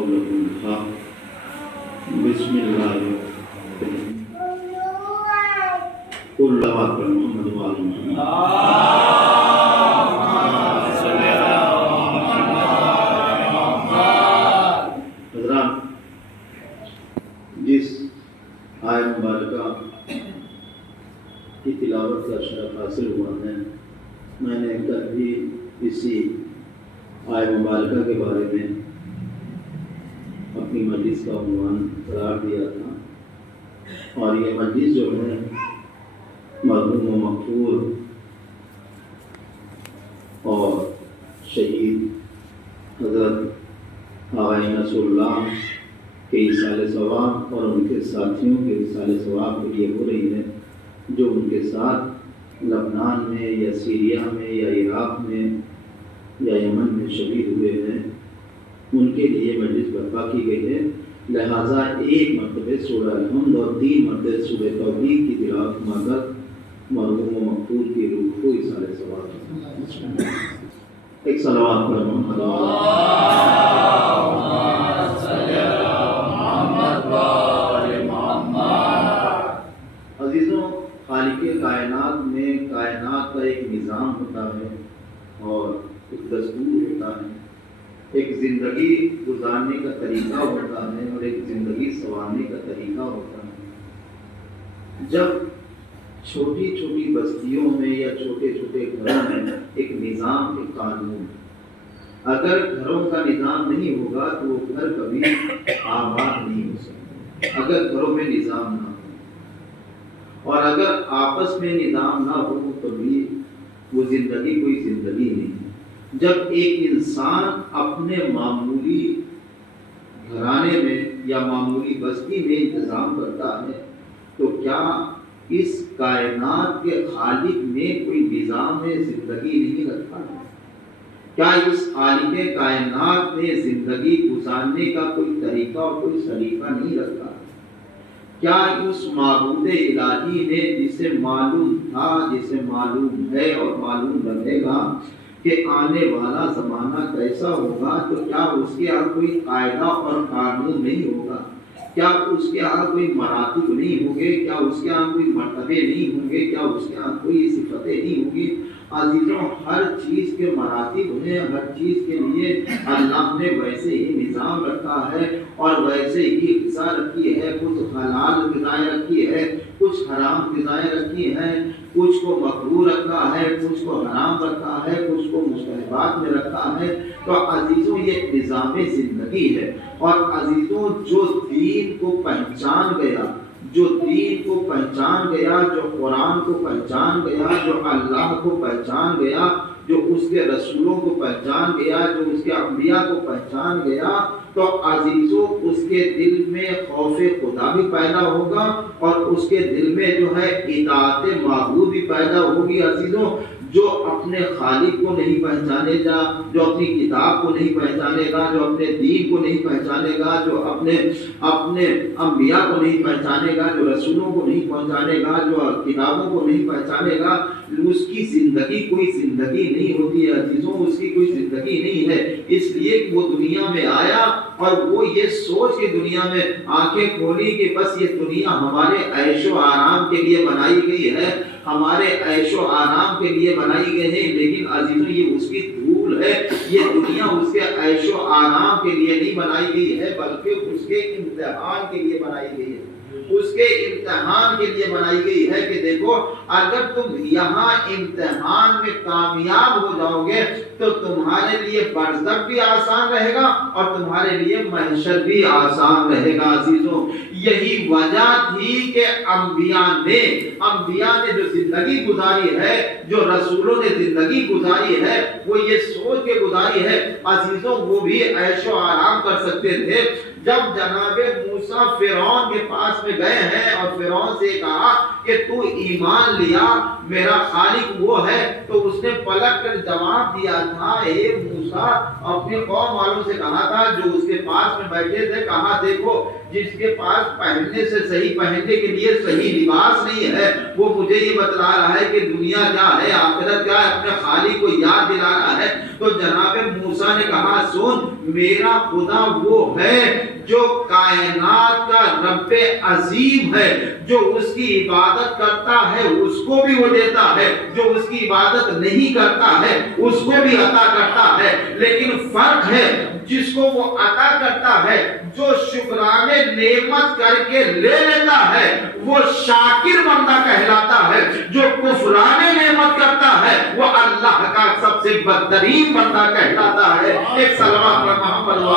قوله الحق بسم الله قل لواك محمد وعلى محمد حضرات، جس آیت مبارکہ کی تلاوت کا شرف حاصل ہوا ہے، میں نے کل بھی اسی آیت مبارکہ کے بارے میں اپنی مجلس کا عنوان قرار دیا تھا، اور یہ مجلس جو ہے مرحوم و مغفور اور شہید حضرت آغا نصر اللہ کے ایصال ثواب اور ان کے ساتھیوں کے ایصال ثواب کے لیے ہو رہی ہے، جو ان کے ساتھ لبنان میں یا سیریا میں یا عراق میں یا یمن میں شہید ہوئے ہیں، ان کے لیے مجلس برپا کی گئی ہے۔ لہٰذا ایک مرتبہ سورہ الحمد اور 3 مرتبہ سورہ توحید کی تلاوت مگر مرحوم و مغفور کی روح کو ایصال ثواب۔ ایک صلوات پر محمد عزیزوں، خالق کائنات میں کائنات کا ایک نظام ہوتا ہے اور ایک دستور ہوتا ہے، ایک زندگی گزارنے کا طریقہ ہوتا ہے اور ایک زندگی سنوارنے کا طریقہ ہوتا ہے۔ جب چھوٹی چھوٹی بستیوں میں یا چھوٹے چھوٹے گھروں میں ایک نظام، ایک قانون، اگر گھروں کا نظام نہیں ہوگا تو وہ گھر کبھی آباد نہیں ہو سکتے۔ اگر گھروں میں نظام نہ ہو اور اگر آپس میں نظام نہ ہو تو بھی وہ زندگی کوئی زندگی نہیں ہے۔ جب ایک انسان اپنے معمولی گھرانے میں یا معمولی بستی میں انتظام کرتا ہے تو کیا اس کائنات کے خالق نے کوئی نظام زندگی نہیں رکھا ہے؟ کیا اس خالق کائنات نے زندگی گزارنے کا کوئی طریقہ اور کوئی سلیقہ نہیں رکھا؟ کیا اس معبود الہی نے جسے معلوم تھا، جسے معلوم ہے اور معلوم رہے گا کہ آنے والا زمانہ کیسا ہوگا، تو کیا اس کے یہاں کوئی قاعدہ اور قانون نہیں ہوگا؟ کیا اس کے یہاں کوئی مراتب نہیں ہوں گے؟ کیا اس کے یہاں کوئی مرتبے نہیں ہوں گے؟ کیا اس کے یہاں کوئی صفتیں نہیں ہوں گی؟ عزیزوں، ہر چیز کے مراتب ہیں، ہر چیز کے لیے اللہ نے ویسے ہی نظام رکھا ہے اور ویسے ہی غذا رکھی ہے۔ کچھ حلال غذائیں رکھی ہے، کچھ حرام غذائیں رکھی ہیں، کچھ کو مکروہ رکھا ہے، کچھ کو حرام رکھا ہے، کچھ کو مستحبات میں رکھا ہے۔ تو عزیزوں، یہ نظام زندگی ہے۔ اور عزیزوں، جو دین کو پہچان گیا، جو دین کو پہچان گیا، جو قرآن کو پہچان گیا، جو اللہ کو پہچان گیا، جو اس کے رسولوں کو پہچان گیا، جو اس کے انبیاء کو پہچان گیا، تو عزیزوں اس کے دل میں خوف خدا بھی پیدا ہوگا اور اس کے دل میں جو ہے اطاعت معبود بھی پیدا ہوگی۔ عزیزوں، جو اپنے خالق کو نہیں پہچانے گا، جو اپنی کتاب کو نہیں پہچانے گا، جو اپنے دین کو نہیں پہچانے گا، جو اپنے انبیاء کو نہیں پہچانے گا، جو رسولوں کو نہیں پہچانے گا، جو کتابوں کو نہیں پہچانے گا، اس کی زندگی کوئی زندگی نہیں ہوتی ہے۔ عزیزوں، اس کی کوئی زندگی نہیں ہے، اس لیے کہ وہ دنیا میں آیا اور وہ یہ سوچ کے دنیا میں آنکھیں کھولی کہ بس یہ دنیا ہمارے عیش و آرام کے لیے بنائی گئی ہے، ہمارے عیش و آرام کے لیے بنائی گئی ہے۔ لیکن عزیزوں، یہ اس کی دھول ہے، یہ دنیا اس کے عیش و آرام کے لیے نہیں بنائی گئی ہے، بلکہ اس کے امتحان کے لیے بنائی گئی ہے، اس کے امتحان کے لیے بنائی گئی ہے کہ دیکھو، اگر تم یہاں امتحان میں کامیاب ہو جاؤ گے تو تمہارے لیے برزخ بھی آسان رہے گا اور تمہارے لیے محشر بھی آسان رہے گا۔ عزیزوں، یہی وجہ تھی کہ انبیاء نے جو زندگی گزاری ہے، جو رسولوں نے زندگی گزاری ہے، وہ یہ سوچ کے گزاری ہے۔ عزیزوں، وہ بھی عیش و آرام کر سکتے تھے۔ جب جناب موسیٰ فرعون کے پاس میں گئے ہیں اور فرعون سے کہا کہ تو ایمان لیا میرا خالق وہ ہے، تو اس نے پلٹ کر جواب دیا تھا، اے موسیٰ موسیٰ اپنی قوم والوں سے کہا تھا جو اس کے پاس میں بیٹھے تھے، کہا دیکھو جس کے پاس پہننے سے صحیح پہننے کے لیے صحیح لباس نہیں ہے وہ مجھے یہ بتلا رہا ہے کہ دنیا کیا ہے، آخرت کیا ہے، اپنے خالق کو یاد دلا رہا ہے۔ تو جناب موسیٰ نے کہا سن، میرا خدا وہ ہے جو کائنات کا رب عظیم ہے، جو اس کی عبادت کرتا ہے اس کو بھی وہ دیتا ہے، جو اس کی عبادت نہیں کرتا ہے اس کو بھی عطا کرتا ہے، لیکن فرق ہے جس کو وہ عطا کرتا ہے، جو شکرانے نعمت کر کے لے لیتا ہے وہ شاکر بندہ کہلاتا ہے، جو کفرانے نعمت کرتا ہے وہ اللہ کا سب سے بدترین بندہ کہلاتا ہے۔ ایک سلام پر محمد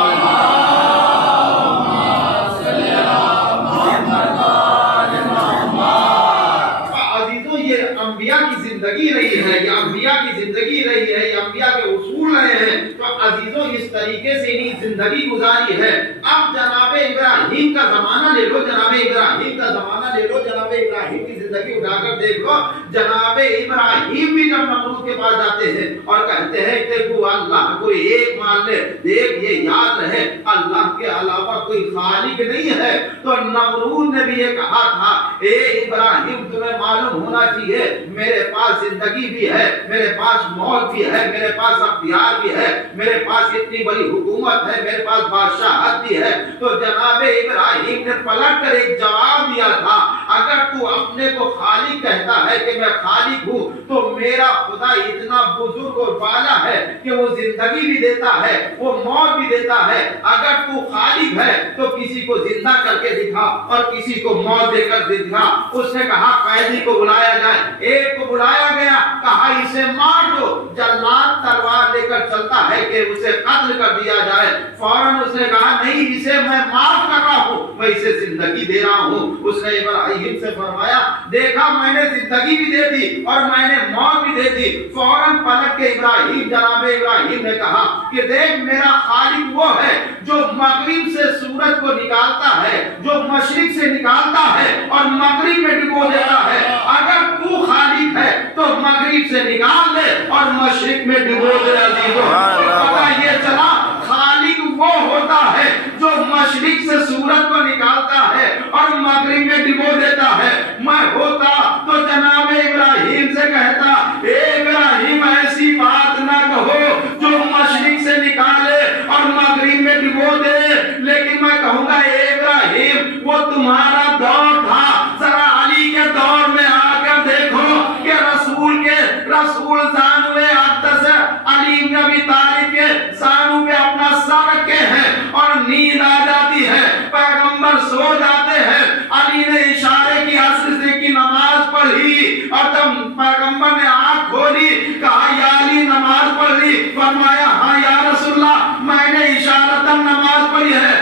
عزیزوں، یہ انبیاء کی زندگی رہی ہے، یہ انبیاء کی زندگی رہی ہے، یہ انبیاء کے اصول رہے ہیں۔ تو عزیزوں اس طریقے سے انہیں زندگی گزاری ہے۔ اب جناب ابراہیم کا زمانہ لے لو، جناب ابراہیم کا زمانہ لے لو، جناب ابراہیم کی زندگی اٹھا کر دیکھ لو۔ جناب ابراہیم بھی جب نمرود کے پاس جاتے ہیں اور کہتے ہیں دیکھو اللہ کو ایک مان لے، دیکھ یہ یاد رہے اللہ کے علاوہ کوئی خالق نہیں ہے، تو نمرود نے بھی یہ کہا تھا اے ابراہیم تمہیں معلوم ہونا چاہیے میرے پاس زندگی بھی ہے، میرے پاس موت بھی ہے، میرے پاس اختیار بھی ہے، میرے پاس اتنی بڑی حکومت ہے، میرے پاس بادشاہت بھی ہے۔ تو جناب ابراہیم نے پلٹ کر ایک جواب دیا تھا اگر تو اپنے کو خالق کہتا ہے کہ میں خالق ہوں تو میرا خدا اتنا بزرگ اور بالا ہے کہ وہ زندگی بھی دیتا ہے، وہ موت بھی دیتا ہے۔ اگر تو خالق ہے تو کسی کو زندہ کر کے دکھا اور کسی کو موت دے کر دکھا۔ اس نے کہا قیدی کو بلایا جائے، ایک کو بلایا گیا، کہا اسے مار دو، جلاد تلوار لے کر چلتا ہے کہ اسے قتل کر دیا جائے۔ فوراً اس نے کہا نہیں اسے میں معاف کر رہا ہوں، میں اسے زندگی دے رہا ہوں۔ اس نے ابراہیم سے فرمایا دیکھا میں نے زندگی بھی دے دی اور میں نے موت بھی دے دی۔ فوراً پلٹ کے ابراہیم جناب ابراہیم نے کہا کہ دیکھ میرا خالق وہ ہے جو مغرب سے سورج کو نکالتا ہے، جو مشرق سے نکالتا ہے اور مغرب میں ڈبو دیتا ہے۔ اگر تو خالق ہے تو مغرب سے نکال دے اور مشرق میں ڈبو دے۔ عزیزوں پتہ یہ چلا خالق وہ ہوتا ہے جو مشرق سے سورج کو نکالتا ہے اور مغرب میں ڈبو دیتا ہے۔ میں ہوتا تو جناب ابراہیم سے کہتا اے ابراہیم ایسی بات نہ کہو جو مشرق سے نکالے اور مغرب میں ڈبو دے، لیکن میں کہوں گا اے ابراہیم وہ تمہارا دور تھا، ذرا علی کے دور میں آ کر دیکھو کہ رسول زانوے اقدس علی بن ابی طالب کے زانو پہ اپنا سر رکھے ہیں اور نیند آ جاتی ہے، پیغمبر سو جاتے ہیں، علی نے اشارے کی عصر کی نماز پڑھی اور جب پیغمبر نے آنکھ کھولی کہا یا علی نماز پڑھ لی؟ فرمایا ہاں یا رسول اللہ میں نے اشارتاً نماز پڑھی ہے۔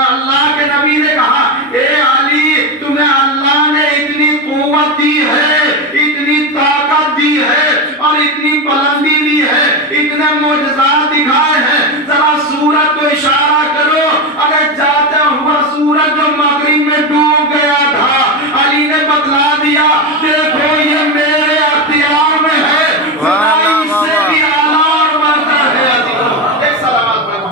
اللہ کے نبی نے کہا اے علی تمہیں اللہ نے اتنی قوت دی ہے، اتنی طاقت دی ہے اور اتنی بلندی دی ہے، اتنے معجزات دکھائے ہیں، ذرا سورج کو اشارہ کرو۔ اگر جاتا ہوا سورج جو مغرب میں ڈوب گیا تھا علی نے بتلا دیا دیکھو یہ میرے اختیار میں ہے، خدا اس سے بھی اعلیٰ اور برتر ہے۔ ایک سلامات پر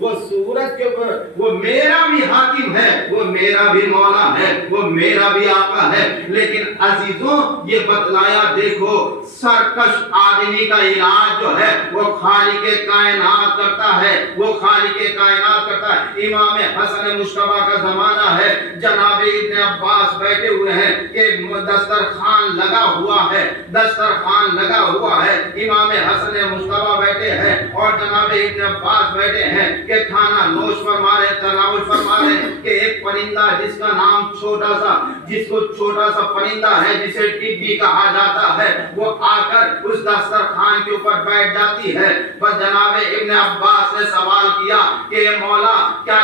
وہ سورج کے اوپر وہ میرا بھی حاکم ہے، وہ میرا بھی مولا ہے، وہ میرا بھی آقا ہے۔ لیکن عزیزوں یہ بتلایا دیکھو سرکش آدمی کا علاج جو ہے وہ خالق کائنات کرتا ہے، وہ خالق کائنات کرتا ہے۔ امام حسن مشتبہ کا زمانہ ہے، جناب ابن عباس بیٹھے ہوئے ہیں کہ دسترخوان لگا ہوا ہے، دسترخوان لگا ہوا ہے، امام حسن مشتبہ بیٹھے ہیں اور جناب ابن عباس بیٹھے ہیں کہ کھانا نوش فرما رہے، تناول فرما رہے کہ ایک پرندہ پرندہ جس کا نام جس کو چھوٹا سا پرندہ ہے جسے ٹڈی کہا جاتا ہے، وہ آ کر اس دسترخوان کے اوپر بیٹھ جاتی ہے۔ بس جناب ابن عباس نے سوال کیا کہ مولا کیا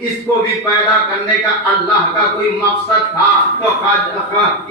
اس کو بھی پیدا کرنے کا اللہ کا کوئی مقصد تھا؟ تو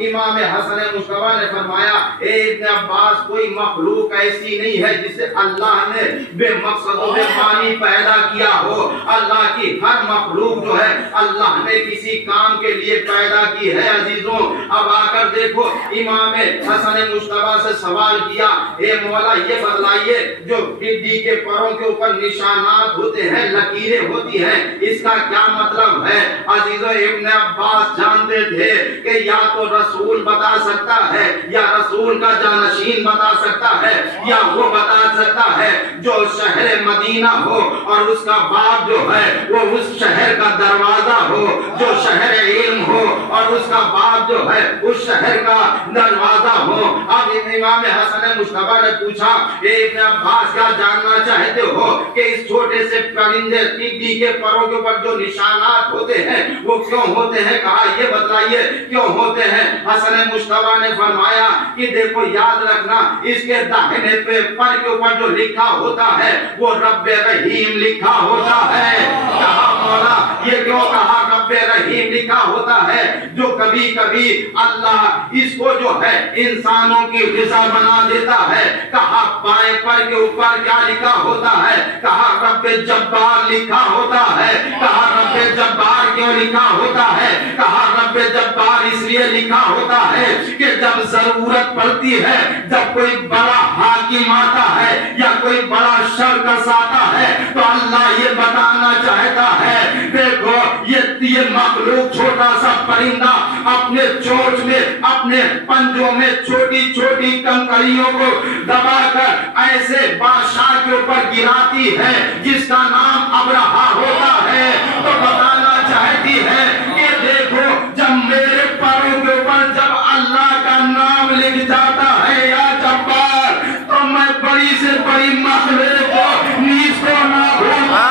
امام حسن مصطفیٰ نے فرمایا اے ابن عباس، کوئی مخلوق ایسی نہیں ہے جسے اللہ نے بے مقصد و بے معنی پیدا کیا ہو۔ اللہ کی ہر مخلوق جو ہے اللہ نے کسی کام کے لیے پیدا کی ہے۔ عزیزوں اب آ کر دیکھو، امام حسن مصطفیٰ سے سوال کیا اے مولا یہ بتلائیے جو ٹڈی کے پروں کے اوپر نشانات ہوتے ہیں، لکیریں ہوتی ہیں، اس کا کیا مطلب ہے؟ عزیزوں ابن عباس جانتے تھے کہ یا تو رسول بتا سکتا ہے، یا رسول کا جانشین بتا سکتا ہے، یا وہ بتا سکتا ہے جو شہر مدینہ ہو اور اس کا باب جو ہے وہ اس شہر کا دروازہ ہو، جو شہر علم ہو اور اس کا باب جو ہے اس شہر کا دروازہ ہو۔ اب امام حسن مصطفیٰ نے پوچھا اے ابن عباس کیا جاننا چاہتے ہو کہ اس چھوٹے سے پرندے ٹڈی کے پروں کے اوپر جو نشانات ہوتے ہیں وہ کیوں ہوتے ہیں؟ کہا یہ بتلائیے کیوں ہوتے ہیں؟ حسن مصطفیٰ نے فرمایا کہ دیکھو یاد رکھنا، اس کے داہنے پر کے اوپر جو لکھا ہوتا ہے وہ رب رحیم لکھا ہوتا ہے۔ کہا مولا یہ کیوں کہا رب رحیم لکھا ہوتا ہے؟ جو کبھی کبھی اللہ اس کو جو ہے انسانوں کی غذا بنا دیتا ہے۔ کہا بائیں پر کے اوپر کیا لکھا ہوتا ہے؟ کہا رب جبار لکھا ہوتا ہے۔ کہا رب جبار کیوں لکھا ہوتا ہے؟ کہا رب جبار اس لیے لکھا ہوتا ہے کہ جب ضرورت پڑتی ہے، جب کوئی بڑا حاکم آتا ہے یا کوئی بڑا شرکس آتا ہے تو اللہ یہ بتانا چاہتا ہے دیکھو یہ مخلوق چھوٹا سا پرندہ اپنے چونچ میں اپنے پنجوں میں چھوٹی چھوٹی کنکریوں کو دبا کر ایسے بادشاہ کے اوپر گراتی ہے جس کا نام ابرہا ہوتا ہے، تو بتانا چاہتی ہے کہ دیکھو جب میرے پروں کے اوپر جب اللہ کا نام لکھ جاتا ہے یا جبار، تو میں بڑی سے بڑی مخلوق کو نیز کو نہ بھولتا۔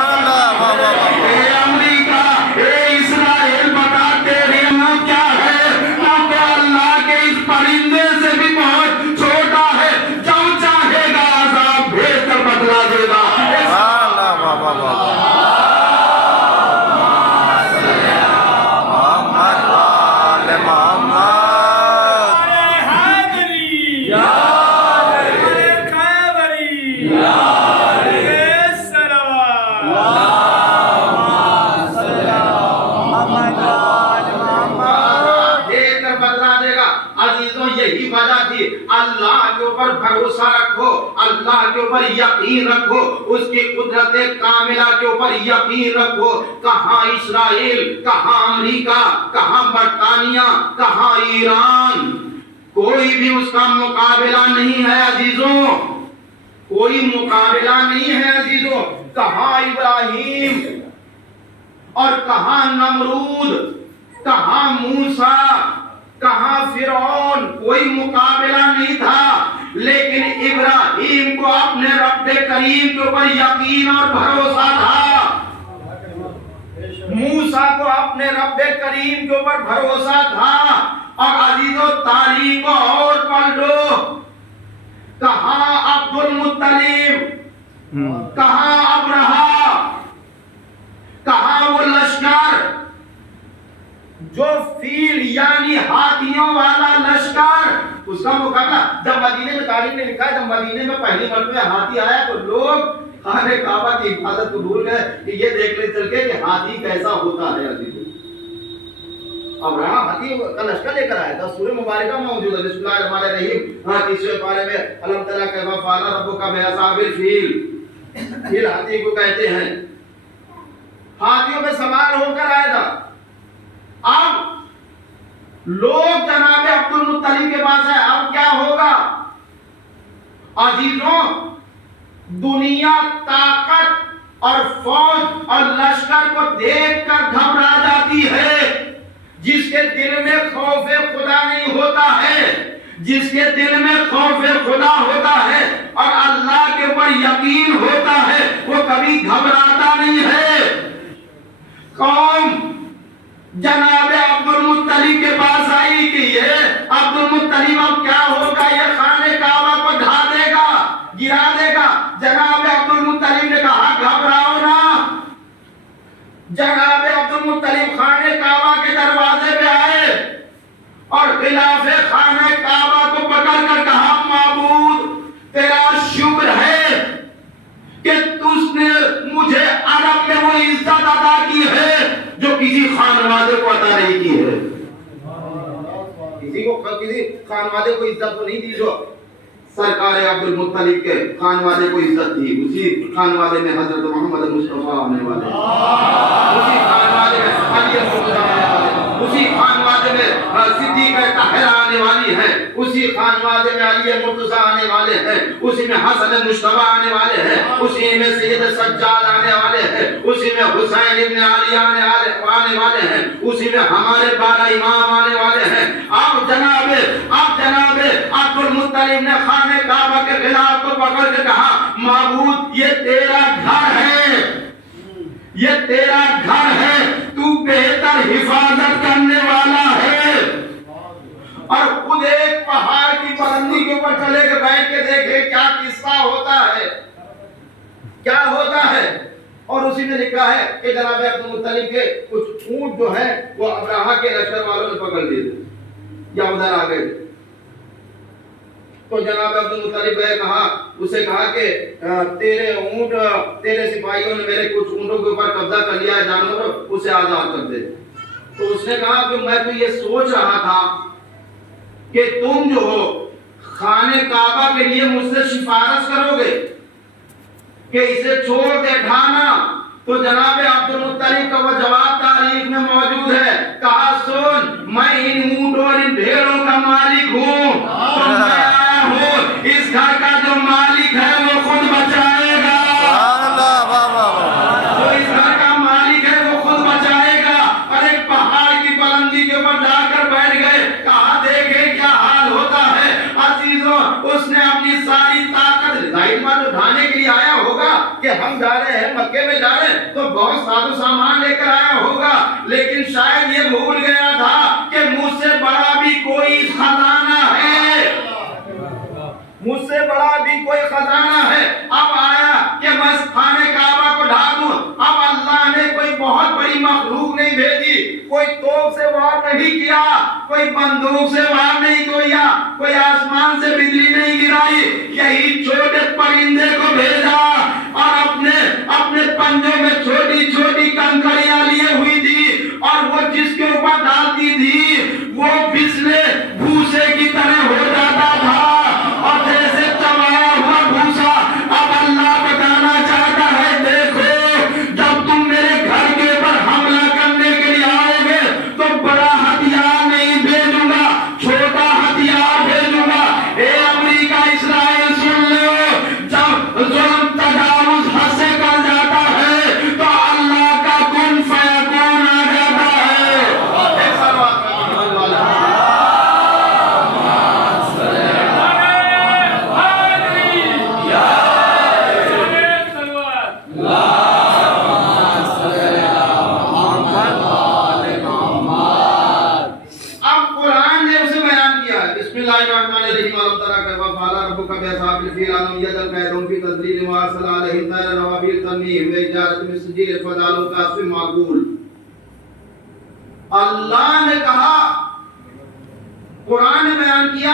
اے امریکہ، اے اسرائیل، بتا تیرے نام کیا ہے؟ کیونکہ اللہ کے اس پرندے سے بھی بہت چھوٹا ہے، جب چاہے گا عذاب بھیج کر بدلا دے گا۔ اللہ کے اوپر بھروسہ رکھو، اللہ کے اوپر یقین رکھو، اس کی قدرت کاملہ کے اوپر یقین رکھو۔ کہاں اسرائیل، کہاں امریکہ، کہاں برطانیہ، کہاں ایران، کوئی بھی اس کا مقابلہ نہیں ہے عزیزوں، کوئی مقابلہ نہیں ہے عزیزوں۔ کہاں ابراہیم اور کہاں نمرود، کہاں موسیٰ، کہاں فرعون، کوئی مقابلہ نہیں تھا، لیکن ابراہیم کو اپنے رب کریم کے اوپر یقین اور بھروسہ تھا، موسیٰ کو اپنے رب کریم کے اوپر بھروسہ تھا۔ اور عزیزوں تاریخ کو اور پڑھ لو، کہاں عبد المطلب، کہاں ابرہا، کہاں وہ لشکر جو فیل یعنی ہاتھیوں والا لشکر، اس کا مقابلہ جب مدینے میں تاریخ نے لکھا ہے جب مدینے میں پہلی مرتبہ ہاتھی آیا تو لوگ خانہ کعبہ کی حفاظت کو بھول گئے کہ یہ دیکھ لے چل کے کہ ہاتھی کیسا ہوتا ہے۔ عزیزوں ابراہیم ہاتھی کا لشکر لے کر آیا تھا، سورہ مبارکہ میں موجود ہے بسم اللہ الرحمن الرحیم، تیسرے پارے میں الم تری کیف فعل ربک باصحاب الفیل، فیل ہاتھی کو کہتے ہیں، ہاتھیوں پہ سوار ہو کر آیا تھا۔ اب لوگ جناب عبد المطلب کے پاس ہے، اب کیا ہوگا؟ عزیزوں دنیا طاقت اور فوج اور لشکر کو دیکھ کر گھبرا جاتی ہے، جس کے دل میں خوف خدا نہیں ہوتا ہے، جس کے دل میں خوف خدا ہوتا ہے اور اللہ کے اوپر یقین ہوتا ہے وہ کبھی گھبراتا نہیں ہے۔ قوم جناب عبد المطلب کے پاس آئی کہ یہ عبد المطلب اب کیا ہوگا، یہ خانہ کعبہ کو ڈھا دے گا، گرا دے گا۔ جناب عبد المطلب نے کہا گھبراؤ نہ۔ جناب عبد المطلب خانہ کعبہ کے دروازے پہ آئے اور خلاف خانہ کعبہ کو پکڑ کر کہا معبود تیرا شکر ہے کہ تُس نے مجھے عرب میں وہ عزت عطا کی ہے جو کسی خانوادے کو عطا نہیں کی ہے۔ کسی خانوادے کو عزت تو نہیں دی جو سرکار عبد المطلب کے خانوادے کو عزت دی۔ اسی خانوادے میں حضرت محمد مصطفیٰ آنے والے، اسی خانوادے میں علی مرتضیٰ آنے والے، اسی خانوادے میں صدیقہ طاہرہ آنے والی ہے، اسی خانوادے میں علی مرتضیٰ آنے والے ہیں، اسی میں حسن مجتبیٰ آنے والے ہیں، اسی میں سید سجاد آنے والے ہیں، اسی میں حسین ابن علی آنے والے ہیں، اسی میں ہمارے 12 امام آنے والے ہیں۔ اب جناب عبد المطلب نے خانہ کعبہ کے خلاف کو پکڑ کے کہا معبود یہ تیرا گھر ہے، یہ تیرا گھر ہے، تو بہتر حفاظت کرنے والا ہے۔ اور خود ایک پہاڑ کی بلندی کے اوپر چلے کے بیٹھ کے دیکھے کیا قصہ ہوتا ہے، کیا ہوتا ہے۔ اور اسی میں لکھا ہے کہ جناب عبد المطلب کے کچھ اونٹ جو ہیں وہ ابراہہ کے لشکر والوں نے پکڑ لیے یا ادھر آ گئے۔ تو جناب عبد المطلب نے کہا کہ تیرے اونٹ، تیرے سپاہیوں نے میرے کچھ اونٹوں کے اوپر قبضہ کر لیا ہے جانور، اسے آزاد کر دے۔ تو اس نے کہا کہ میں تو یہ سوچ رہا تھا کہ تم جو ہو خانہ کعبہ کے لیے مجھ سے سفارش کرو گے کہ اسے چھوڑ دے ڈھانا۔ تو جناب عبد المطلب کا وہ جواب تاریخ میں موجود ہے، کہا سن میں ان اونٹوں اور ان بھیڑوں کا مالک ہوں، تو میں آیا ہوں، اس گھر کا جو مالک ہے وہ خود بچائے گا، جو اس گھر کا مالک ہے وہ خود بچائے گا۔ اور ایک پہاڑ کی بلندی کے اوپر جا کر بیٹھ گئے، کہا دیکھیں کیا حال ہوتا ہے۔ عزیزوں اس نے اپنی ساری طاقت ظاہر بات اٹھانے کے لیے آیا ہوگا کہ ہم جا رہے ہیں مکے میں جا رہے ہیں تو بہت ساز و سامان لے کر آیا ہوگا، لیکن شاید یہ بھول گیا تھا کہ مجھ سے بڑا بھی کوئی خزانہ ہے، مجھ سے بڑا بھی کوئی خزانہ ہے۔ اب آیا کہ میں خانہ کعبہ کو ڈھا دوں۔ اب اللہ نے کوئی بہت بڑی مخلوق نہیں بھیجی، کوئی توپ سے وار نہیں کیا، کوئی بندوق سے وار نہیں کیا، کوئی آسمان سے بجلی نہیں گرائی، یہی چھوٹے پرندے کو بھیجا اور اپنے پنجوں میں چھوٹی چھوٹی کنکریاں لیے ہوئی تھی، اور وہ جس کے اوپر ڈالتی تھی وہ بسلے بھوسے کی طرح ہو جاتا تھا، اور جیسے چبایا ہوا بھوسا۔ اب اللہ بتانا چاہتا ہے دیکھو جب تم میرے گھر کے اوپر حملہ کرنے کے لیے آؤ گے تو بڑا ہتھیار نہیں بھیجوں گا، چھوٹا ہتھیار بھیجوں گا۔ اے امریکہ اسرائیل سن لو، جب ظلم تجاوز حد سے کر جاتا ہے تو اللہ کا کن فیکون آ جاتا ہے۔ ایک سال اللہ نے کہا، قرآن نے بیان کیا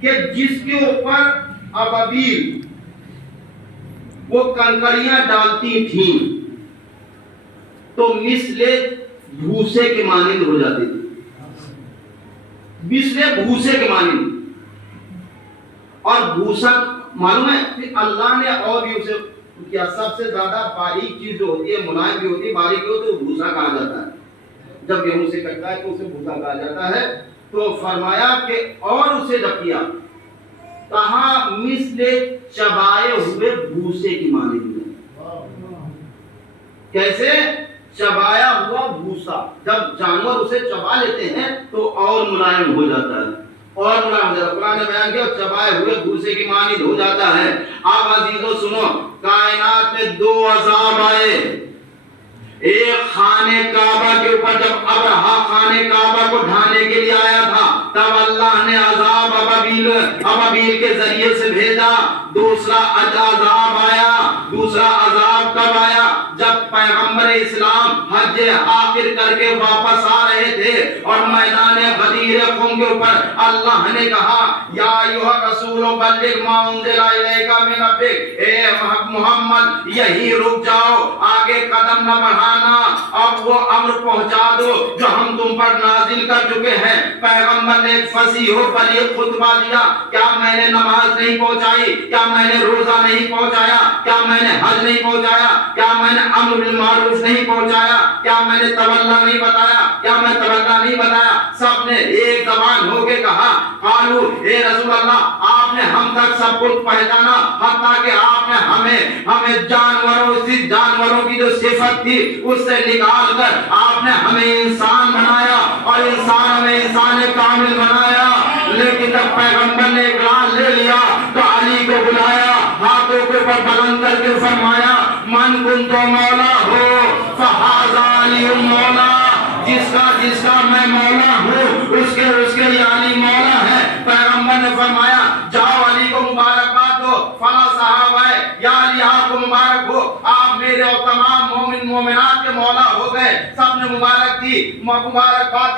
کہ جس کے اوپر ابابیل وہ کنکریاں ڈالتی تھیں تو مثل بھوسے کے مانند ہو جاتی تھی، مثل بھوسے کے مانند۔ اور بھوسا معلوم ہے کہ اللہ نے اور بھی اسے کیا، سب سے زیادہ باریک چیز جو ہوتی ہے، ملائم بھی ہوتی ہے، باریک بھی ہوتی ہے، وہ بھوسا کہا جاتا ہے۔ جب گیہوں سے کٹتا ہے تو اسے بھوسا کہا جاتا ہے۔ تو فرمایا کہ اور اسے جب کیا کہا مثل چبائے ہوئے بھوسے کی مانند ہے۔ کیسے؟ چبایا ہوا بھوسا، جب جانور اسے چبا لیتے ہیں تو اور ملائم ہو جاتا ہے، اور ملائم ہو جاتا ہے۔ قرآن نے بیان کیا چبائے ہوئے بھوسے کی مانند ہو جاتا ہے۔ آپ عزیزو سنو، کائنات میں 2 عذاب آئے، ایک خانے کعبہ کے اوپر جب ابرہا خانے کعبہ کو ڈھانے کے لیے آیا تھا تب اللہ نے عذاب ابابیل کے ذریعے سے بھیجا. دوسرا عذاب آیا. دوسرا عذاب کب آیا؟ جب پیغمبر اسلام حج آخر کر کے واپس آ رہے تھے اور میدان غدیر خم کے اوپر اللہ نے کہا یا ایھا الرسول بلغ ما انزل الیک من ربک، اے محمد یہی رک جاؤ، آگے قدم نہ بڑھانا، اب وہ امر پہنچا دو جو ہم تم پر نازل کر چکے ہیں. پیغمبر نے ایک فصیح و بلیغ خطبہ دیا. کیا میں نے نماز نہیں پہنچائی؟ کیا میں نے روزہ نہیں پہنچایا؟ کیا میں نے حج نہیں پہنچایا؟ کیا میں نے امر بالمعروف نہیں پہنچایا؟ کیا میں نے تولا نہیں بتایا؟ کیا میں تولا نہیں بتایا؟ سب نے ایک زبان ہو کے کہا قالو اے رسول اللہ آپ نے ہم تک سب کچھ پہچانا، حتیٰ کہ آپ نے ہمیں جانوروں کی جو صفت تھی اس سے نکال کر آپ نے ہمیں انسان بنایا اور انسان کامل بنایا. لیکن جب پیغمبر نے اقرار لے لیا تو علی کو بلایا، ہاتھوں کے اوپر بلند کر کے فرمایا من کنت مولا ہو فہذا علی مولا، جس کا میں مولا ہوں اس کے لیے علی مولا ہے. پیغمبر نے فرمایا جاؤ علی کو مبارکباد دو، فلاں صحابہ یا علی آپ کو مبارک ہو، آپ میرے اور تمام مومن مومنات کے مولا ہو گئے. سب نے مبارکباد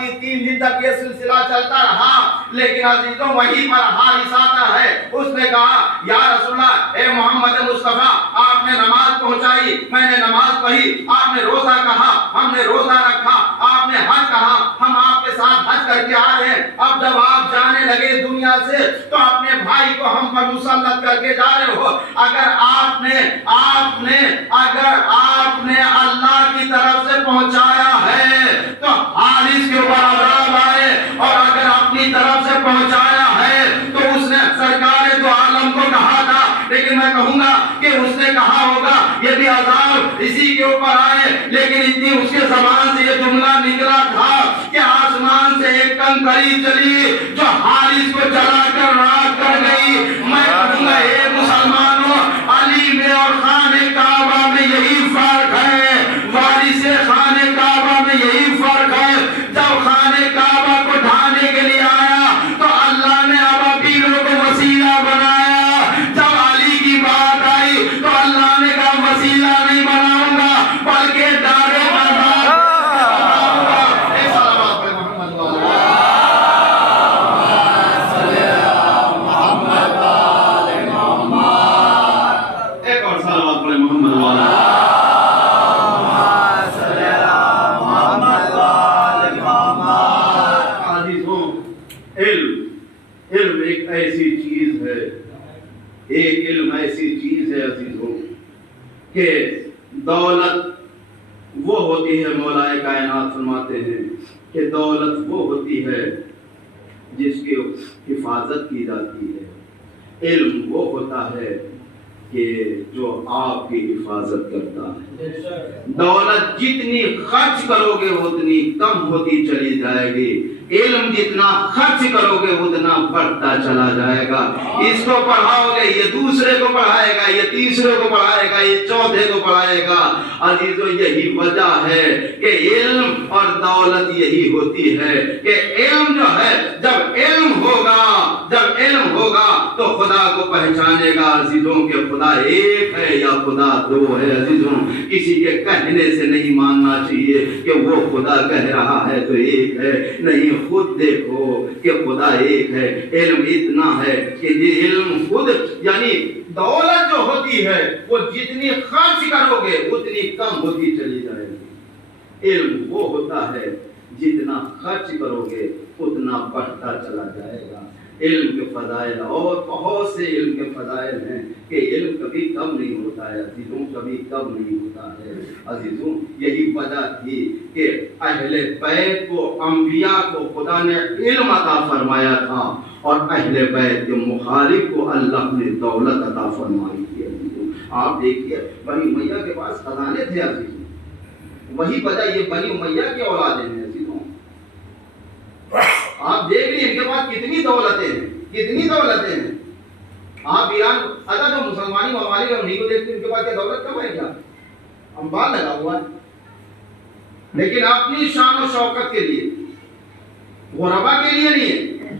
دی. 3 دن تک یہ سلسلہ چلتا رہا. لیکن عزیزوں وہیں پر حارث آتا ہے. اس نے کہا یا رسول اللہ اے محمد مصطفیٰ آپ نے نماز پہنچائی، میں نے نماز پڑھی، آپ نے روزہ کہا ہم نے روزہ رکھا، آپ نے حج کہا ہم آپ کے ساتھ حج کر کے آ رہے ہیں. اب جب آپ جانے لگے دنیا سے تو اپنے بھائی کو ہم پر مسلط کر کے جا رہے ہو. اگر آپ نے اللہ کی طرف سے پہنچایا ہے تو حارث کے اوپر عذاب آئے، اور اگر اپنی طرف سے پہنچایا ہے تو اس نے سرکار دو عالم کو کہا تھا. لیکن میں کہوں گا کہ اس نے کہا ہوگا یہ بھی عذاب اسی کے اوپر آئے، لیکن اتنی اس کے زبان سے یہ جملہ نکلا تھا کہ آسمان سے ایک کنکری چلی جو حارث کو جلا کر راکھ کر گئی. میں کہوں گا اے مسلمانوں علی میں اور خانہ کعبہ میں یہی فرق ہے، وارث خانہ کعبہ میں یہی فرق ہے. جب خانہ کعبہ کو ڈھانے کے لیے آیا تو اللہ نے ابابیلوں کو وسیلہ بنایا. جب علی کی بات آئی تو اللہ نے کہا وسیلہ نہیں بناؤں گا بلکہ دار مدار. ایک اور صلوات پڑھیں محمد والا. علم ایک ایسی چیز ہے، ایک علم ایسی چیز ہے عزیزوں کہ دولت وہ ہوتی ہے، مولا کائنات فرماتے ہیں کہ دولت وہ ہوتی ہے جس کی حفاظت کی جاتی ہے. علم وہ ہوتا ہے کہ جو آپ کی حفاظت کرتا ہے. دولت جتنی خرچ کرو گے اتنی کم ہوتی چلی جائے گی، علم جتنا خرچ کرو گے اتنا بڑھتا چلا جائے گا. اس کو پڑھاؤ گے یہ دوسرے کو پڑھائے گا، یہ تیسرے کو پڑھائے گا، یہ چوتھے کو پڑھائے گا. عزیزو یہی وجہ ہے کہ علم اور دولت یہی ہوتی ہے کہ علم جو ہے جب علم ہوگا تو خدا کو پہچانے گا. عزیزوں کہ خدا ایک ہے یا خدا دو ہے. عزیزوں کسی کے کہنے سے نہیں ماننا چاہیے کہ وہ خدا کہہ رہا ہے تو ایک ہے، نہیں خود دیکھو کہ خدا ایک ہے. علم اتنا ہے کہ یہ علم خود یعنی دولت جو ہوتی ہے وہ جتنی خرچ کرو گے اتنی کم ہوتی چلی جائے گی. علم وہ ہوتا ہے جتنا خرچ کرو گے اتنا بڑھتا چلا جائے گا. علم کے فضائل اور بہت سے علم کے فضائل ہیں کہ علم کبھی کم نہیں ہوتا ہے. عزیزوں کبھی کم نہیں ہوتا ہے. عزیزوں یہی وجہ تھی کہ اہل بیت کو انبیاء کو خدا نے علم عطا فرمایا تھا اور اہل بیت کے مخالف کو اللہ نے دولت عطا فرمائی تھی. عزیزوں آپ دیکھیے بنی امیہ کے پاس خزانے تھے. عزیزوں وہی وجہ یہ بنی امیہ کی اولادیں ہیں. عزیزوں آپ دیکھ لیے ان کے پاس کتنی دولتیں ہیں. آپ ایران اگر جو مسلمانی ممالک ہم نہیں کو دیکھتے ان کے پاس کیا دولت کم ہے، کیا انبار لگا ہوا ہے. لیکن اپنی شان و شوکت کے لیے، غربا کے لیے نہیں ہے،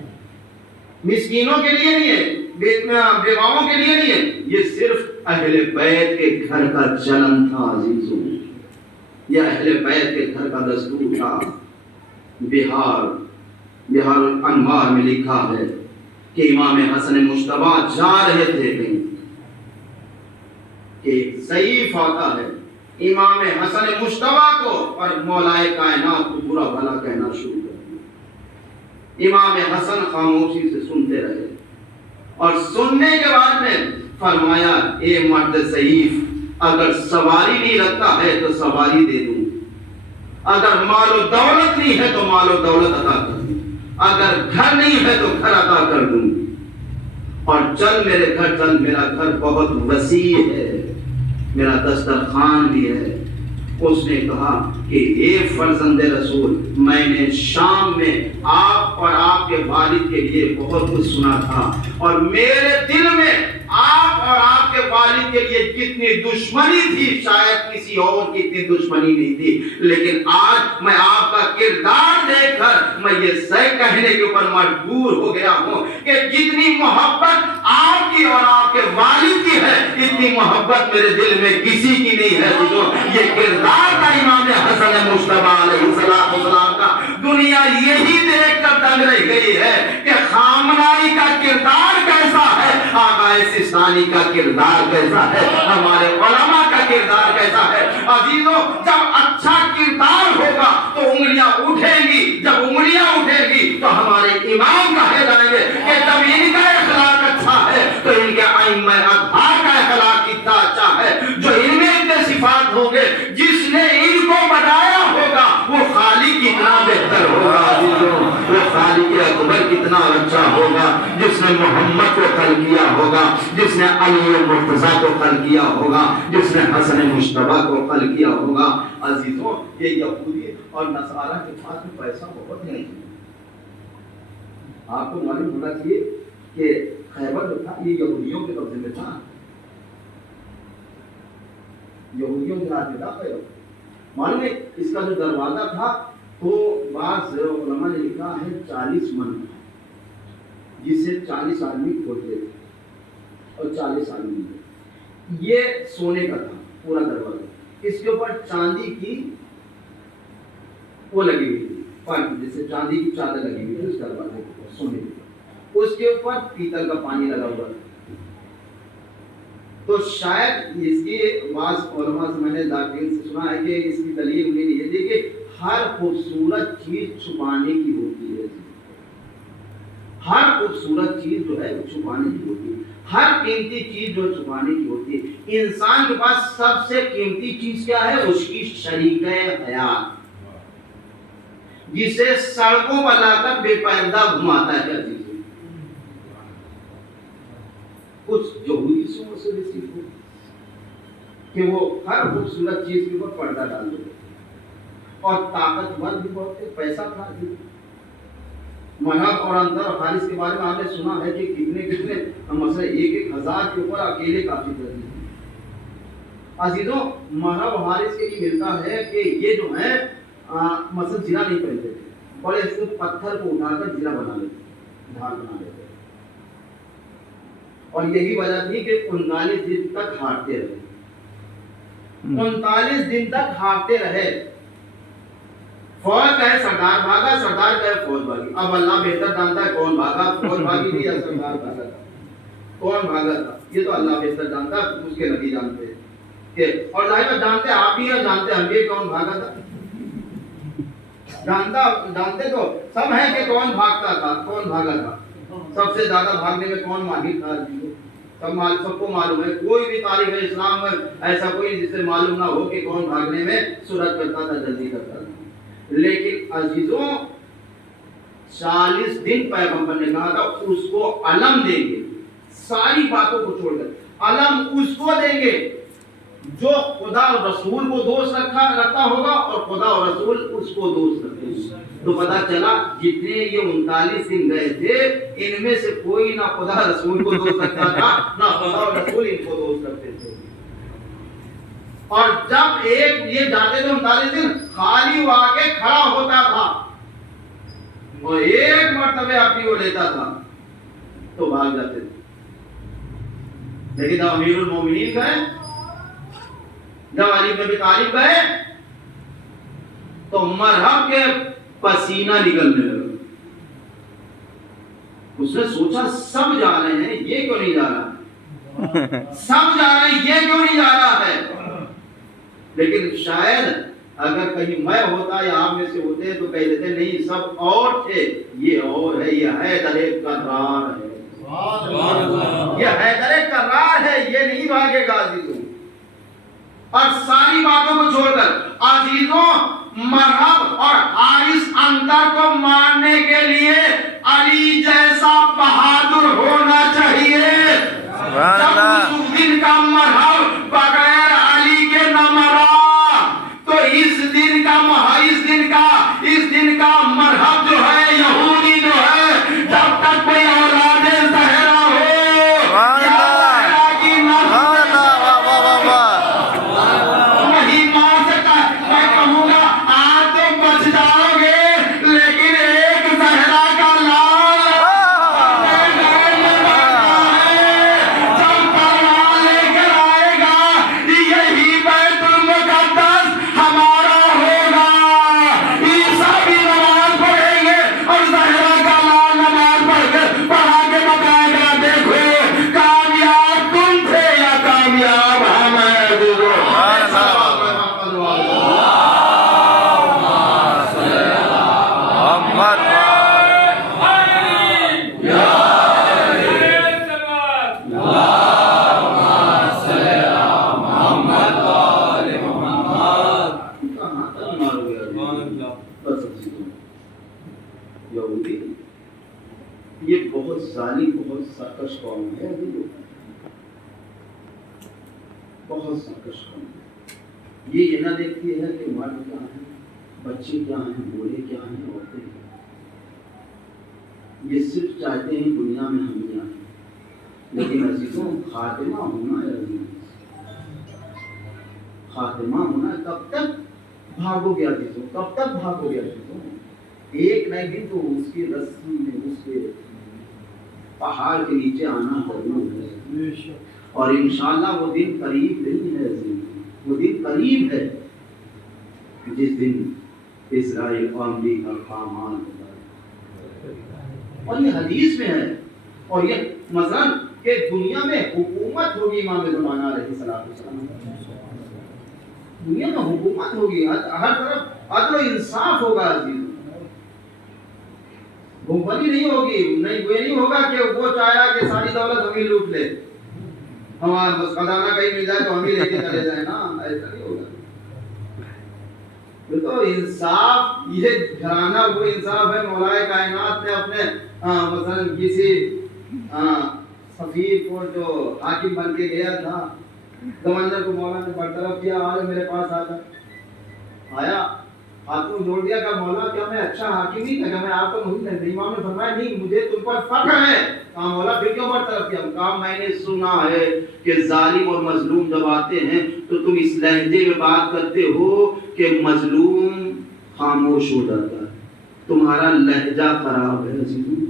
مسکینوں کے لیے نہیں ہے، بیواؤں کے لیے نہیں ہے، یہ صرف اہل بیت کے گھر کا چلن تھا عزیزوں، یہ اہل بیت کے گھر کا دستور تھا۔ بہار الانوار میں لکھا ہے کہ امام حسن مجتبی جا رہے تھے کہیں کہ ضعیف آتا ہے امام حسن مجتبی کو اور مولائے کائنات کو برا بھلا کہنا شروع کر دیا۔ امام حسن خاموشی سے سنتے رہے اور سننے کے بعد میں فرمایا، اے مرد ضعیف، اگر سواری نہیں رکھتا ہے تو سواری دے دوں، اگر مال و دولت نہیں ہے تو مال و دولت عطا کر دوں، اگر گھر نہیں ہے تو گھر عطا کر دوں، اور چل میرے گھر چل، میرا گھر بہت وسیع ہے، میرا دسترخوان بھی ہے۔ اس نے کہا کہ اے فرزند رسول، میں نے شام میں آپ اور آپ کے والد کے لیے بہت کچھ سنا تھا، اور میرے دل میں آپ اور آپ کے والد کے لیے جتنی دشمنی تھی شاید کسی اور کی اتنی دشمنی نہیں تھی، لیکن آج میں آپ کا کردار دیکھ کر میں یہ صحیح کہنے کے اوپر مجبور ہو گیا ہوں کہ جتنی محبت آپ کی اور آپ کے والد کی ہے اتنی محبت میرے دل میں کسی کی نہیں ہے۔ جو یہ کردار کا امام حسن مجتبی علیہ السلام کا دنیا یہی دیکھ کر دنگ رہ گئی ہے کہ خامنائی کا کردار کیسا ہے، آقا سستانی کا کردار کیسا ہے، ہمارے علماء کا کردار کیسا ہے۔ عزیزوں، جب اچھا کردار ہوگا تو انگلیاں اٹھیں گی، جب انگلیاں اٹھیں گی تو ہمارے امام کہے جائیں گے کہ جب ان کا اخلاق اچھا ہے تو ان کے ائمہ اطہار کا اخلاق کتنا اچھا ہے۔ جو ان میں اتنے صفات ہوں گے، جس نے ان کو بنایا ہوگا وہ خالق کتنا بہتر ہوگا عزیزوں، وہ خالق اکبر کتنا اچھا ہوگا، جس نے محمد کو خلق کیا ہوگا، جس نے علی مرتضیٰ کو خلق کیا ہوگا، جس نے حسن مجتبی کو خلق کیا ہوگا۔ عزیزوں، یہ یہودی اور نصارہ کے پاس میں پیسہ بہت نہیں ہے۔ آپ کو معلوم ہونا چاہیے کہ خیبر جو تھا یہ یہودیوں کے قبضے میں تھا، یہودیوں کے ہاتھ میں تھا خیبر۔ معلوم ہے اس کا جو دروازہ تھا تو بعض علماء نے لکھا ہے 40 من، جسے 40 آدمی کھولتے تھے اور 40 آدمی، یہ سونے کا تھا پورا دروازہ، اس کے اوپر چاندی کی وہ لگی ہوئی تھی، جیسے چاندی کی چادر لگی ہوئی تھی اس دروازے کے اوپر سونے کی، اس کے اوپر پیتل کا پانی لگا ہوا تھا۔ تو شاید اس کی بعض علماء سے میں نے ذاکرین سے سنا ہے کہ اس کی دلیل انہیں یہ تھی کہ ہر خوبصورت چیز چھپانے کی ہوتی ہے، ہر خوبصورت چیز جو ہے وہ چھپانے کی ہوتی ہے، ہر قیمتی چیز جو چھپانے کی ہوتی ہے۔ انسان کے پاس سب سے قیمتی چیز کیا ہے؟ اس کی شریک حیات، جسے سڑکوں پر لا کر بے پردہ گھماتا ہے۔ کچھ یہودی سے بھی سیکھو کہ وہ ہر خوبصورت چیز کے اوپر پردہ ڈال دو، اور طاقتور بھی بہت ہے، پیسہ تھا۔ منحف اور اندر اور خارج کے بارے میں آپ نے سنا ہے کہ کتنے مثلا 1,000 کے اوپر اکیلے کافی کرتے ہیں۔ عزیزوں، منحف و حارث کے لیے ملتا ہے کہ یہ جو ہے مثلا زنا نہیں پہنتے تھے، بڑے اس پتھر کو اٹھا کر زنا بنا لیتے، ڈھال بنا لیتے، اور یہی وجہ تھی کہ 39 دن تک ہارتے رہے، 39 دن تک ہارتے رہے۔ فوج کہے سردار بھاگا، سردار کہے فوج بھاگی۔ اب اللہ بہتر جانتا ہے کون بھاگا، فوج بھاگی تھی یا سردار بھاگا تھا، کون بھاگا تھا، یہ تو اللہ بہتر جانتا ہے، اس کے نبی جانتے ہیں۔ اور ظاہر جانتے آپ بھی ہیں، جانتے ہم بھی کون بھاگا تھا، جانتے تو سب ہیں کہ کون بھاگتا تھا، کون بھاگا تھا، سب سے زیادہ بھاگنے میں کون ماہر تھا، سب کو معلوم ہے۔ کوئی بھی تاریخ اسلام میں ایسا کوئی جسے معلوم نہ ہو کہ کون بھاگنے میں سرعت کرتا تھا، جلدی کرتا تھا۔ لیکن عزیزوں، 40 دن پیغمبر نے کہا تھا اس کو علم دیں گے، ساری باتوں کو چھوڑ کر علم اس کو دیں گے جو خدا اور رسول کو دوست رکھتا ہوگا، اور خدا اور رسول اس کو دوست رکھتے ہیں۔ تو پتا چلا جتنے یہ 39 دن گئے تھے ان میں سے کوئی نہ خدا رسول کو دوست رکھتا تھا، نہ خدا اور رسول ان کو دوست رکھتے تھے۔ اور جب ایک یہ جاتے تھے 39 دن خالی ہوا کے کھڑا ہوتا تھا اور ایک مرتبہ اپنی وہ لیتا تھا تو بھاگ جاتے تھے. لیکن جب امیر المومنین گئے، جب علی بن ابی طالب گئے تو مرہم کے پسینہ نکلنے لگا. اس نے سوچا سب جا رہے ہیں یہ کیوں نہیں جا رہا، سب جا رہے ہیں یہ کیوں نہیں جا رہا ہے. لیکن شاید اگر کہیں میں ہوتا یا آپ میں سے ہوتے تو کہہ دیتے نہیں سب اور تھے، یہ اور ہے، یہ حیدر کرار ہے، یہ حیدر کرار ہے، یہ نہیں بھاگے گا. عزیزوں اور ساری باتوں کو چھوڑ کر عزیزوں مرحب اور حارث اندر کو مارنے کے لیے علی جیسا بہادر ہونا چاہیے. جب اس دن کا مرحب بغیر علی کے نہ مرا تو اس دن کا مرحب جو ہے یہودی جو ہے، جب تک کوئی اولاد زہرا ہو یا زہرا کی نسل وہی ماں سے میں کہوں گا آج تو بچ جاؤ گے، لیکن ایک زہرا کا لال جب پروان لے کر آئے گا یہی بیت المقدس ہمارا ہوگا. عیسیٰ بھی نماز پڑھیں گے اور زہرا کا لال نماز پڑھا کے بتائے گا دیکھو کامیاب تم تھے یا کامیاب ہم ہیں. یہودی یہ بہت ظالم بہت سرکش قوم ہے، بہت سرکش قوم ہے. یہ نہ دیکھتی ہے کہ مرد کیا ہیں، بچے کیا ہیں، بوڑھے کیا ہیں، عورتیں کیا ہیں. یہ صرف چاہتے ہیں دنیا میں ہم کیا ہیں. لیکن عزیزوں خاتمہ ہونا ہے، خاتمہ ہونا ہے. کب تک بھاگو گے عزیزوں، کب تک بھاگو گے عزیزوں؟ ایک نہ دن تو اس کی رسی میں اس کے پہاڑ کے نیچے آنا ضرور ہے. اور انشاءاللہ وہ دن قریب نہیں ہے عزیز، وہ دن قریب ہے جس دن اسرائیل و امریکہ پامال ہوگا. اور یہ حدیث میں ہے. اور یہ مثلا کہ دنیا میں حکومت ہوگی امام زمانہ علیہ السلام، دنیا میں حکومت ہوگی، ہر طرف عدل و انصاف ہوگا عزیز. بھوکھمری نہیں ہوگی. نہیں یہ نہیں ہوگا کہ وہ چاہا کہ ساری دولت ہم ہی لوٹ لے، ہمارا بس خزانہ کہیں مل جائے تو ہم ہی لے کے چلے جائیں نا، ایسا نہیں ہوگا. تو انصاف یہ گھرانہ وہ انصاف ہے. مولا کائنات نے اپنے مثلا کسی سفیر کو جو حاکم بن کے گیا تھا، گورنر کو مولا نے برطرف کیا، آج میرے پاس آیا ہاتھوں جوڑ دیا کہ مولا کیا میں اچھا حاکم نہیں تھا، کہ میں آپ کو نہیں. امام نے فرمایا نہیں مجھے تم پر فخر ہے. کہا مولا پھر کیوں برطرف کیا؟ کہا میں نے سنا ہے کہ ظالم اور مظلوم جب آتے ہیں تو تم اس لہجے میں بات کرتے ہو کہ مظلوم خاموش ہو جاتا ہے. تمہارا لہجہ خراب ہے عزیزوں.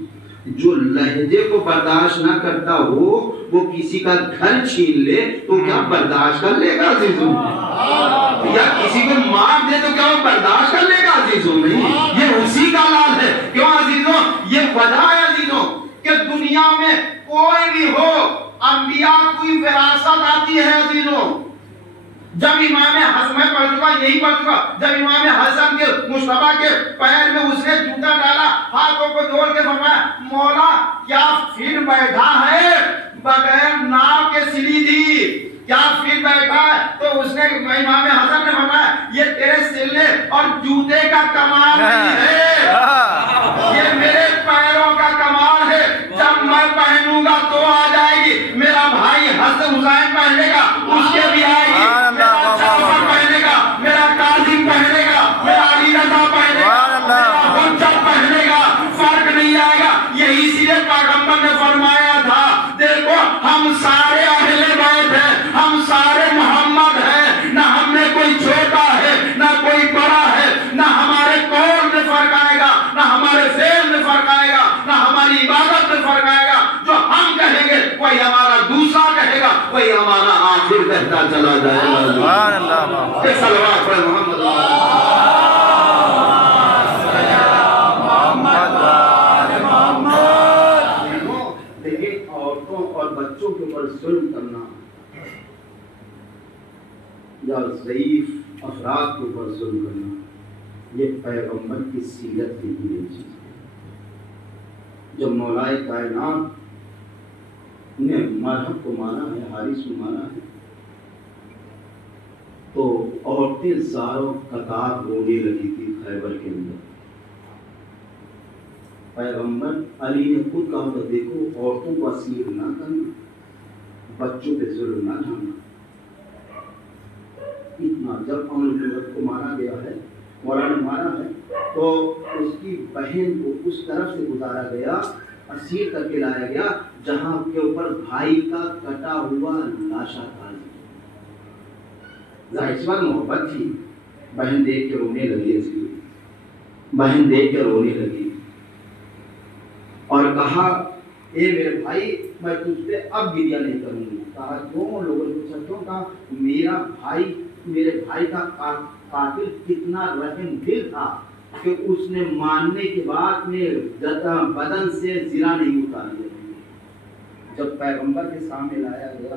جو لہجے کو برداشت نہ کرتا ہو وہ کسی کا گھر چھین لے تو کیا برداشت کر لے گا عزیزوں؟ یا کسی کو مار دے تو کیا وہ برداشت کر لے گا عزیزوں؟ نہیں، یہ اسی کا لال ہے. کیوں عزیزوں؟ یہ وجہ ہے عزیزوں کہ دنیا میں کوئی بھی ہو انبیاء کی وراثت آتی ہے عزیزوں. جب امام حسن میں پڑھ چکا یہی پڑھ چکا، جب امام حسن کے مصطفیٰ کے پیر میں اس نے جوتا ڈالا، ہاتھوں کو جوڑ کے فرمایا مولا کیا پھر بیٹھا ہے بغیر ناو کے سلی دی، کیا پھر بیٹھا ہے؟ تو اس نے امام حسن نے فرمایا یہ تیرے سلے اور جوتے کا کمال نہیں ہے، یہ میرے پیروں کا کمال ہے. جب میں پہنوں گا تو آ جائے گی، میرا بھائی حسن حسین پہنے گا اس کے بھی آئے گی، میرا جعفر پہنے گا، میرا قاسم پہنے گا، میرا علی رضا پہنے گا، میرا حجت پہنے گا، فرق نہیں آئے گا. یہی اس لیے پیغمبر نے فرمایا تھا دیکھو ہم سارے اہل بیت ہیں، ہم سارے محمد ہیں، نہ بہتا چلا جائے گا. سبحان اللہ. صلوات پر محمد لیکن عورتوں اور بچوں کے اوپر ظلم کرنا یا ضعیف افراد کے اوپر ظلم کرنا یہ پیغمبر کی سیرت کی ہوئی چیز ہے. جب مولائے کائنات نے مرحب کو مانا ہے، حارث کو مانا ہے، تو عورتیں زاروں قطار رونے لگی تھی خیبر کے اندر. پیغمبر علی نے خود کہا تھا دیکھو عورتوں کو اسیر نہ کرنا، بچوں پہ ظلم نہ ڈھانا. اتنا جب عورت کو مارا گیا ہے، مولا نے مارا ہے، تو اس کی بہن کو اس طرف سے گزارا گیا، اسیر کر کے لایا گیا جہاں کے اوپر بھائی کا کٹا ہوا لاشا تھا. ظاہر سی بات محبت تھی. بہن دیکھ کے رونے لگی، اس کی بہن دیکھ کے رونے لگی اور کہا اے میرے بھائی میں تجھ پہ اب گریہ نہیں کروں گی. کہا کیوں؟ لوگوں نے پوچھا کیوں؟ کہا میرے بھائی کا قاتل کتنا رحم دل تھا کہ اس نے ماننے کے بعد میں بدن سے زرا نہیں اتار لیا. جب پیغمبر کے سامنے لایا گیا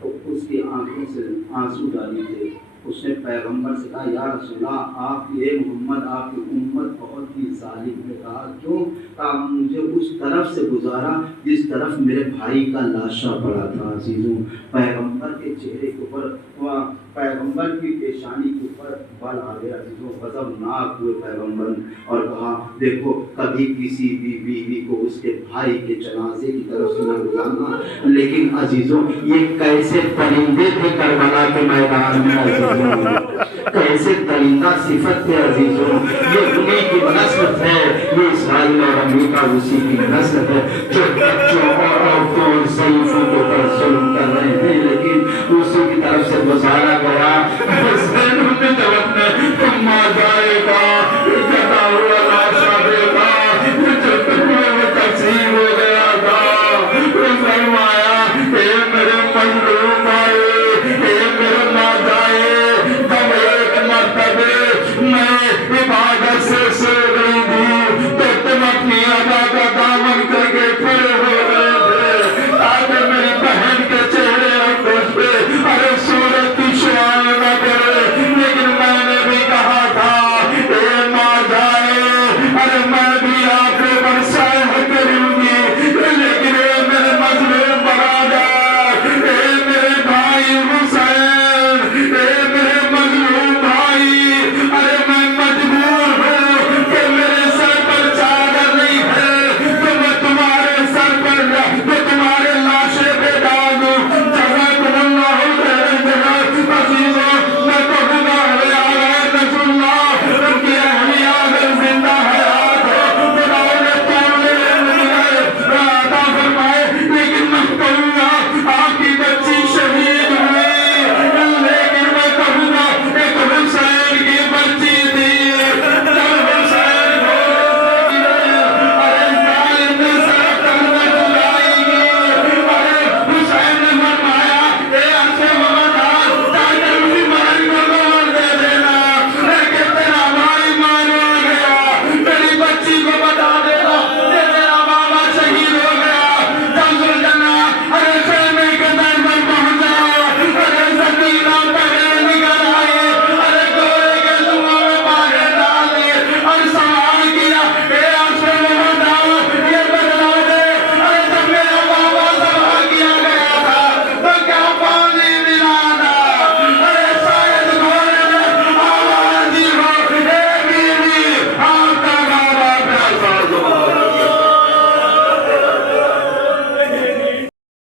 تو اس کی آنکھوں سے آنسو ڈالے تھے. اس نے پیغمبر سے کہا یا رسول اللہ آپ یہ محمد آپ کی امت بہت ہی ظالم ہے. کہا کیوں؟ کہا مجھے اس طرف سے گزارا جس طرف میرے بھائی کا لاشا پڑا تھا. عزیزوں پیغمبر کے چہرے کے اوپر پیغمبر کی پیشانی کے اوپر بل آ گیا. عزیزوں غضبناک ہوئے پیغمبر اور کہا دیکھو کبھی کسی بھی بیوی کو اس کے بھائی کے جنازے کی طرف سے نہ گزارنا. لیکن عزیزوں یہ کیسے پرندے تھے کربلا کے میدان میں. عزیزوں کیسے درندہ صفت تھے. عزیزوں یہ انہیں کی نسل ہے، یہ اسرائیل اور امریکہ اسی کی نسل ہے جو بچوں اور